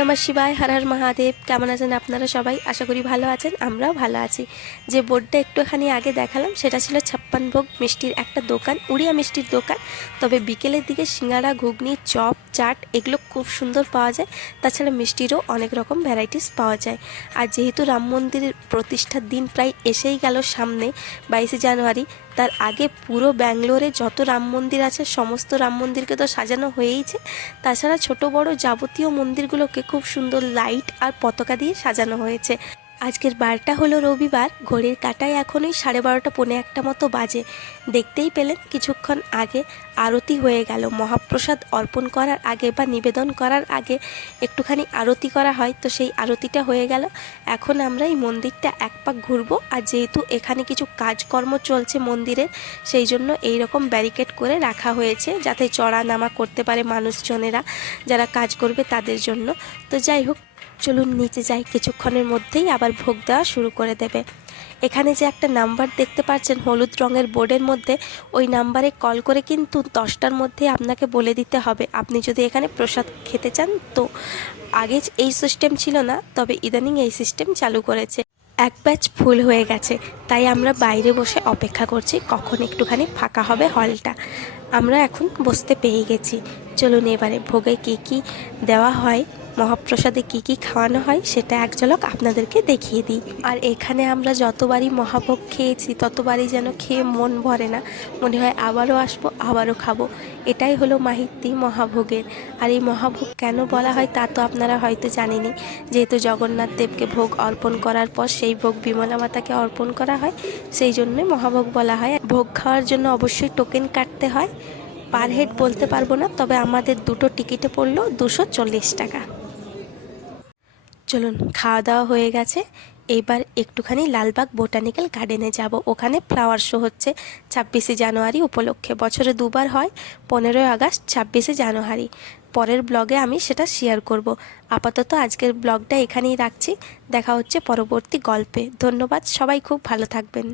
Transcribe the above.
নমঃ শিবায়, হর হর মহাদেব। কেমন আছেন আপনারা সবাই? আশা করি ভালো আছেন, আমরাও ভালো আছি। যে বোর্ডটা একটুখানি আগে দেখালাম সেটা ছিল 56 ভোগ মিষ্টির একটা দোকান, উড়িয়া মিষ্টির দোকান। তবে বিকেলের দিকে সিঙ্গাড়া, ঘুগনি, চপ, চাট এগুলো খুব সুন্দর পাওয়া যায়। তাছাড়া মিষ্টিরও অনেক রকম ভ্যারাইটিস পাওয়া যায়। আর যেহেতু রাম মন্দিরের প্রতিষ্ঠার দিন প্রায় এসেই গেল সামনে, 22শে জানুয়ারি, তার আগে পুরো ব্যাঙ্গালোরে যত রাম মন্দির আছে সমস্ত রাম মন্দিরকে তো সাজানো হয়েইছে। তাছাড়া ছোট বড় যাবতীয় মন্দিরগুলোকে খুব সুন্দর লাইট আর পতাকা দিয়ে সাজানো হয়েছে। আজকের বারটা হলো রবিবার, ঘড়ির কাঁটায় এখনই 12:30 পৌনে একটা মতো বাজে। দেখতেই পেলেন কিছুক্ষণ আগে আরতি হয়ে গেল। মহাপ্রসাদ অর্পণ করার আগে বা নিবেদন করার আগে একটুখানি আরতি করা হয়, তো সেই আরতিটা হয়ে গেল। এখন আমরা এই মন্দিরটা এক পাক ঘুরবো। আর যেহেতু এখানে কিছু কাজকর্ম চলছে মন্দিরের, সেই জন্য এই রকম ব্যারিকেড করে রাখা হয়েছে যাতে চড়া নামা করতে পারে মানুষজনেরা যারা কাজ করবে তাদের জন্য। তো যাই হোক, চলুন নিচে যাই, কিছুক্ষণের মধ্যেই আবার ভোগ দেওয়া শুরু করে দেবে। এখানে যে একটা নাম্বার দেখতে পাচ্ছেন হলুদ রঙের বোর্ডের মধ্যে, ওই নাম্বারে কল করে কিন্তু 10টার মধ্যে আপনাকে বলে দিতে হবে আপনি যদি এখানে প্রসাদ খেতে চান। তো আগে এই সিস্টেম ছিল না, তবে ইদানিং এই সিস্টেম চালু করেছে। এক ব্যাচ ফুল হয়ে গেছে, তাই আমরা বাইরে বসে অপেক্ষা করছি কখন একটুখানি ফাঁকা হবে হলটা। আমরা এখন বসতে পেয়ে গেছি। চলুন এবারে ভোগে কী কী দেওয়া হয়, মহাপ্রসাদে কী কী খাওয়ানো হয় সেটা এক ঝলক আপনাদেরকে দেখিয়ে দিই। আর এখানে আমরা যতবারই মহাভোগ খেয়েছি ততবারই যেন খেয়ে মন ভরে না, মনে হয় আবারও আসবো, আবারও খাবো। এটাই হলো মাহিত্যি মহাভোগের। আর এই মহাভোগ কেন বলা হয় তা তো আপনারা হয়তো জানেনই। যেহেতু জগন্নাথ দেবকে ভোগ অর্পণ করার পর সেই ভোগ বিমলা মাতাকে অর্পণ করা হয়, সেই জন্যই মহাভোগ বলা হয়। ভোগ খাওয়ার জন্য অবশ্যই টোকেন কাটতে হয়। পার হেড বলতে পারবো না, তবে আমাদের দুটো টিকিটে পড়লো 240 টাকা। চলুন, খাওয়া দাওয়া হয়ে গেছে, এইবার একটুখানি লালবাগ বোটানিক্যাল গার্ডেনে যাব। ওখানে ফ্লাওয়ার শো হচ্ছে 26শে জানুয়ারি উপলক্ষে। বছরে দুবার হয়, 15ই আগস্ট, 26শে জানুয়ারি। পরের ব্লগে আমি সেটা শেয়ার করব। আপাতত আজকের ব্লগটা এখানেই রাখছি। দেখা হচ্ছে পরবর্তী গল্পে। ধন্যবাদ, সবাই খুব ভালো থাকবেন।